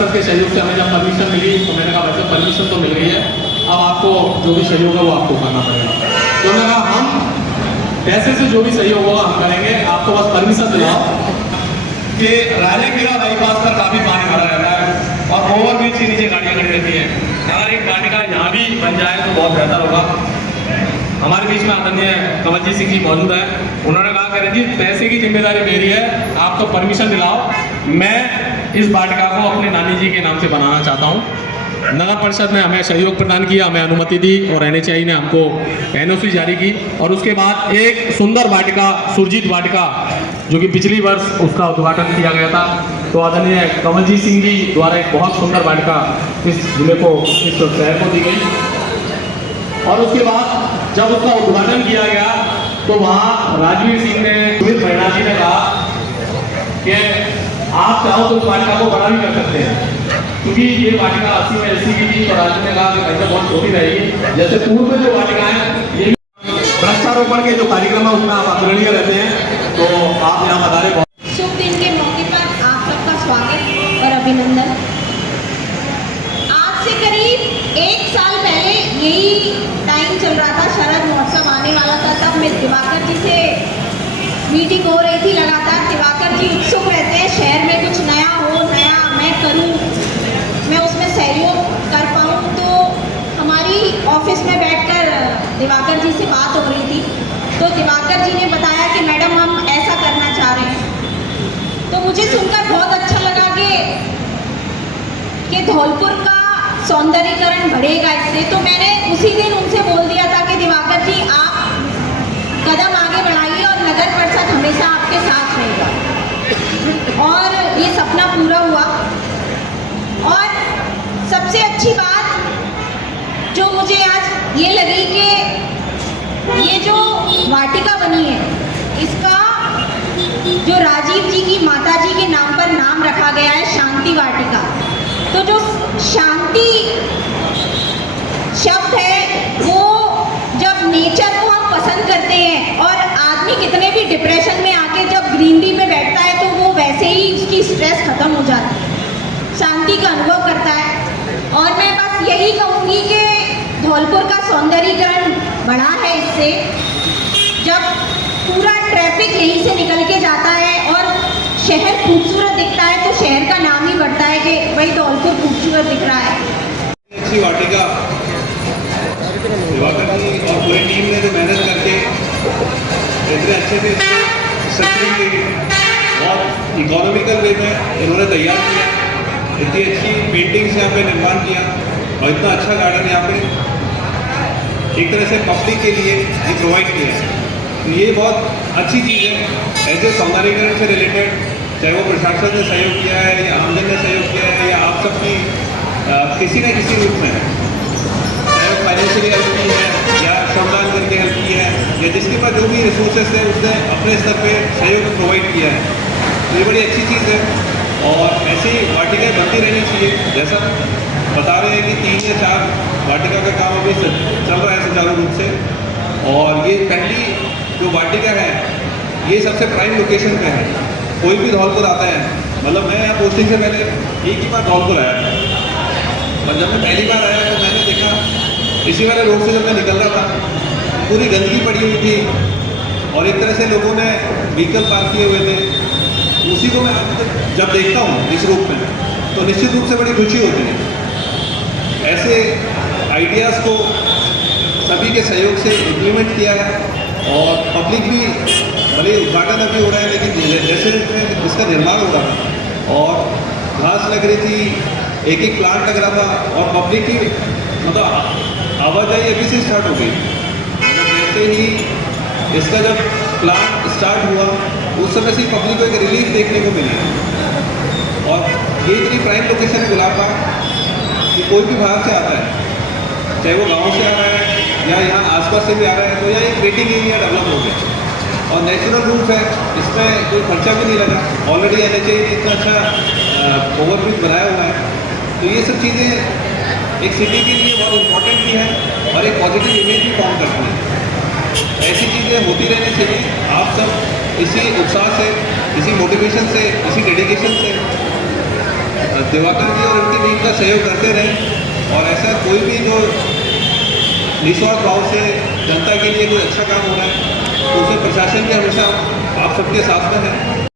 परिषद के सहयोग से हमें जब परमिशन मिली तो मैंने कहा वैसे परमिशन तो मिल गई है, अब आपको जो भी सहयोग है वो आपको करना पड़ेगा। तो मैंने कहा हम पैसे से जो भी सहयोग होगा हम करेंगे, आपको बस परमिशन दिलाओ। कि राजेखेड़ा बाईपास पर काफ़ी पानी भरा रहता है और ओवरब्रिज के नीचे गाड़ियाँ खड़ी रहती हैं। अगर एक वाटिका यहाँ भी बन जाए तो बहुत बेहतर होगा। हमारे बीच में आदरणीय कमलजीत सिंह जी मौजूद है, उन्होंने कहा करें जी पैसे की जिम्मेदारी मेरी है, आप तो परमिशन दिलाओ, मैं इस वाटिका को अपने नानी जी के नाम से बनाना चाहता हूँ। नगर परिषद ने हमें सहयोग प्रदान किया, हमें अनुमति दी और NHAI ने हमको NOC जारी की और उसके बाद एक सुंदर वाटिका सुरजीत वाटिका जो कि पिछली वर्ष उसका उद्घाटन किया गया था, तो आदरणीय कमलजीत सिंह जी द्वारा एक बहुत सुंदर वाटिका इस जिले को, इस शहर को दी गई। और उसके बाद जब उसका उद्घाटन किया गया तो वहाँ राजवीर सिंह ने, सुमित भैया जी ने कहा कि आप चाहो तो इस वाटिका को बड़ा भी कर सकते हैं, क्योंकि ये वाटिका 80 में 80 की थी। तो राजू ने कहा कि भाई बहुत छोटी रहेगी, जैसे पूर्व में जो वाटिका है ये वृक्षारोपण के जो कार्यक्रम है उसमें आप अग्रणीय रहते हैं, तो आप यहाँ बता रहे। शुभ दिन के मौके पर आप सबका स्वागत और अभिनंदन। आज से करीब 1 साल पहले यही टाइम चल रहा था, शरद महोत्सव आने वाला था, तब मैं दिवाकर जी से मीटिंग हो रही थी लगातार। दिवाकर जी उत्सुक रहते हैं शहर में कुछ नया हो, नया मैं करूं, मैं उसमें सहयोग कर पाऊं। तो हमारी ऑफिस में बैठकर दिवाकर जी से बात हो रही थी, तो दिवाकर जी ने बताया कि मैडम हम ऐसा करना चाह रहे हैं। तो मुझे सुनकर बहुत अच्छा लगा कि धौलपुर का सौंदर्यीकरण बढ़ेगा इससे। तो मैंने उसी दिन उनसे बोल दिया था कि दिवाकर जी आप कदम आगे बढ़ाइए और नगर परिषद हमेशा आपके साथ रहेगा। और ये सपना पूरा हुआ। और सबसे अच्छी बात जो मुझे आज ये लगी कि ये जो वाटिका बनी है इसका जो राजीव जी की माता जी के नाम पर नाम रखा गया है शांति वाटिका। तो जो शांति शब्द है वो जब नेचर को हम पसंद करते हैं और आदमी कितने भी डिप्रेशन में आके जब ग्रीनरी में बैठता है तो वो वैसे ही उसकी स्ट्रेस खत्म हो जाती है, शांति का अनुभव करता है। और मैं बस यही कहूँगी कि धौलपुर का सौंदर्यीकरण बढ़ा है इससे। जब पूरा ट्रैफिक यहीं से निकल के जाता है और शहर खूबसूरत दिखता है तो शहर का नाम ही बढ़ता है कि भाई धौलपुर खूबसूरत दिख रहा है। अच्छी वाटिका दिवाकर जी और पूरी टीम ने जो मेहनत करके इतने अच्छे से स्ट्रक्चरिंग की, बहुत इकोनॉमिकल वे में इन्होंने तैयार किया, इतनी अच्छी पेंटिंग्स यहाँ पे निर्माण किया और इतना अच्छा गार्डन यहाँ पे एक तरह से पब्लिक के लिए ये प्रोवाइड किया है। तो ये बहुत अच्छी चीज़ है। ऐसे सौंदर्यीकरण से रिलेटेड चाहे वो प्रशासन ने सहयोग किया है या आमजन ने सहयोग किया है या आप सबकी किसी न किसी रूप में, चाहे वो फाइनेंशियली हेल्प की है या श्रमदान करके हेल्प की है या जिसके पास जो भी रिसोर्सेस है उसने अपने स्तर पे सहयोग प्रोवाइड किया है। तो ये बड़ी अच्छी चीज़ है और ऐसी वाटिकाएँ बनती रहनी चाहिए। जैसा बता रहे हैं कि 3 या 4 वाटिका का काम अभी चल रहा है सुचारू रूप से, और ये पहली जो वाटिका है ये सबसे प्राइम लोकेशन पे है। कोई भी धौलपुर आता है, मतलब मैं यहाँ पोस्टिंग से पहले एक ही बार धौलपुर आया और जब मैं पहली बार आया तो मैंने देखा इसी वाले रोड से जब मैं निकल रहा था पूरी गंदगी पड़ी हुई थी और एक तरह से लोगों ने व्हीकल पार्क किए हुए थे। उसी को मैं जब देखता हूँ इस रूप में तो निश्चित रूप से बड़ी खुशी होती है। ऐसे आइडियाज़ को सभी के सहयोग से इम्प्लीमेंट किया है और पब्लिक भी, भले उद्घाटन अभी हो रहा है लेकिन जैसे इसका निर्माण हो रहा था और घास लग रही थी, एक एक प्लांट लग रहा था और पब्लिक की मतलब आवाजाही अभी से स्टार्ट हो गई। मतलब जैसे ही इसका जब प्लांट स्टार्ट हुआ उस समय से पब्लिक को एक रिलीफ देखने को मिली और ये इतनी प्राइम लोकेशन गुलाबा कि कोई भी बाहर से आता है, चाहे वो गांव से आ रहा है या यहाँ आसपास से भी आ रहा है, तो यहाँ एक वेटिंग एरिया डेवलप हो गया और नेचुरल रूप है, इसमें कोई खर्चा भी नहीं लगा। ऑलरेडी NHAI ने इतना अच्छा ओवरब्रिज बनाया हुआ है। तो ये सब चीज़ें एक सिटी के लिए बहुत इम्पोर्टेंट भी है और एक पॉजिटिव इमेज भी फॉर्म करती है। ऐसी चीज़ें होती रहनी चाहिए। आप सब इसी उत्साह से, इसी मोटिवेशन से, इसी डेडिकेशन से दिवाकर जी और उनकी टीम का सहयोग करते रहें और ऐसा कोई भी जो निस्वार्थ भाव से जनता के लिए कोई अच्छा काम हो रहा है तो उसमें प्रशासन भी हमेशा आप सबके साथ में है।